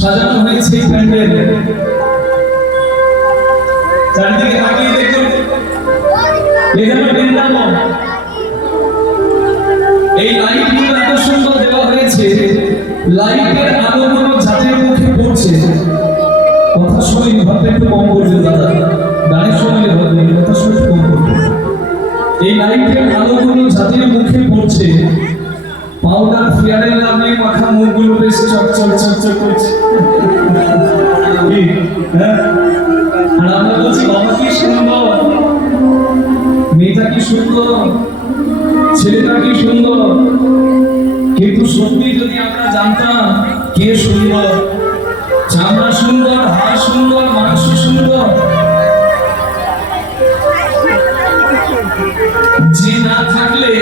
সাজানো হয়েছে প্যান্ডেল। চারিদিকে তাকিয়ে দেখুন, এখানে বৃন্দাবন। এই লাইটগুলো এত সুন্দর দেওয়া হয়েছে, লাইটের আলোগুলো যাদের মুখে পড়ছে। কথা শুনে ভাবতে একটু কম করবেন দাদা, গানের সময় ভাববেন, কথা শুনে কম করবেন। এই লাইটের আলোগুলো যাদের মুখে পড়ছে, পাউডার ফেয়ারের লাভলি মাখা মুখগুলো বেশ চকচক চকচক করছে। আর আমরা বলছি বাবা কি সুন্দর, মেয়েটা কি সুন্দর, ছেলেটা কি সুন্দর। কিন্তু সত্যি যদি আমরা জানতাম কে সুন্দর, চামড়া সুন্দর, হাড় সুন্দর, মাংস সুন্দর, যে না থাকলে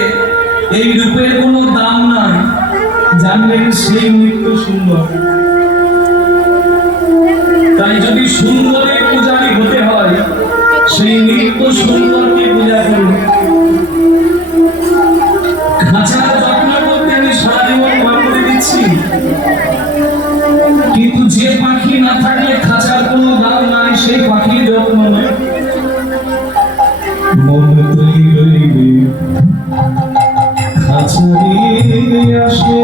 এই রূপের কোনো দাম নাই, জানলেন সেই নৃত্য সুন্দর। তাই যদি সুন্দরের পূজারী হতে হয়, সেই নৃত্য সুন্দরকে পূজা করুন। খাঁচার যত্ন করতে আমি সারা জীবন ভয় করে দিচ্ছি, কিন্তু যে পাখি না থাকলে খাঁচার কোনো দাম নাই, সেই পাখির যত্ন নেই। মন তৈরি রইবে খাঁচারি আসে,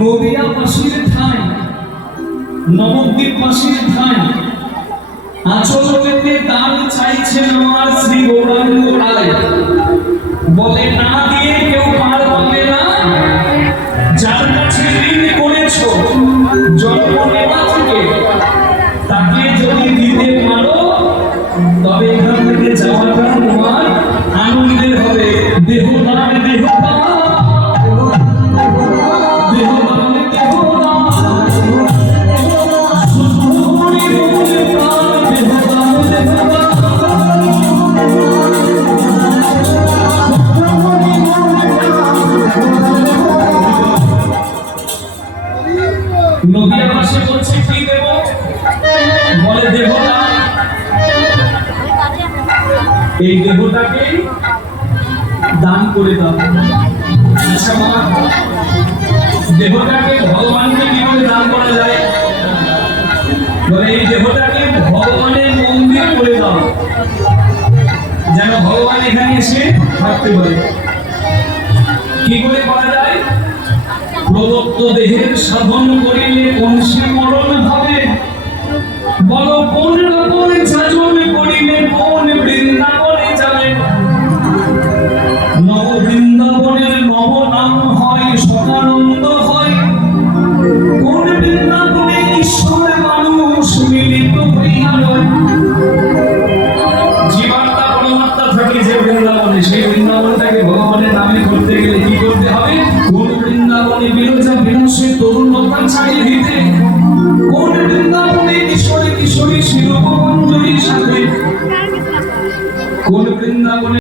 নদিয়াবাসীর ঠাঁই, নবদ্বীপবাসীর ঠাঁই, আঁচল পেতে দান চাইছেন আমার শ্রী গৌরাঙ্গ রায়। বলে না দিয়ে কেউ পার পাবে না, যার কাছে ঋণ করেছ জন্ম নেওয়া থেকে, তাকে যদি দিতে পারো তবে এখান থেকে যাওয়াটা তোমার আনন্দের হবে। দেহদান দেহদান নদিয়া ভাষে বলছে কি দেব, বলে দেহদান। এই দেহটাকে দান করে দাও। আচ্ছা মা, দেহটাকে ভগবানকে কিভাবে দান করা যায়? বলে এই দেহটাকে ভগবানের মন্দির করে দাও, যেন ভগবান এখানে এসে থাকতে পারে। কি করে করা যায়? প্রদত্ত দেহের সাধন করিলে বংশী মরণ হবে, বলো কোন রকম সাধন করিলে কোন বৃন্দাবনে যাবে। বৃন্দাবনে, সেই বৃন্দাবনটাকে ভগবানের নামে করতে গেলে কি করতে হবে? কোন বৃন্দাবনে বিরজা বিনাশে তরুণ লতা ছাড়ি দিতে, কোন বৃন্দাবনে কিশোরী কিশোরী শিরোপঞ্জরির সাথে, কোন বৃন্দাবনে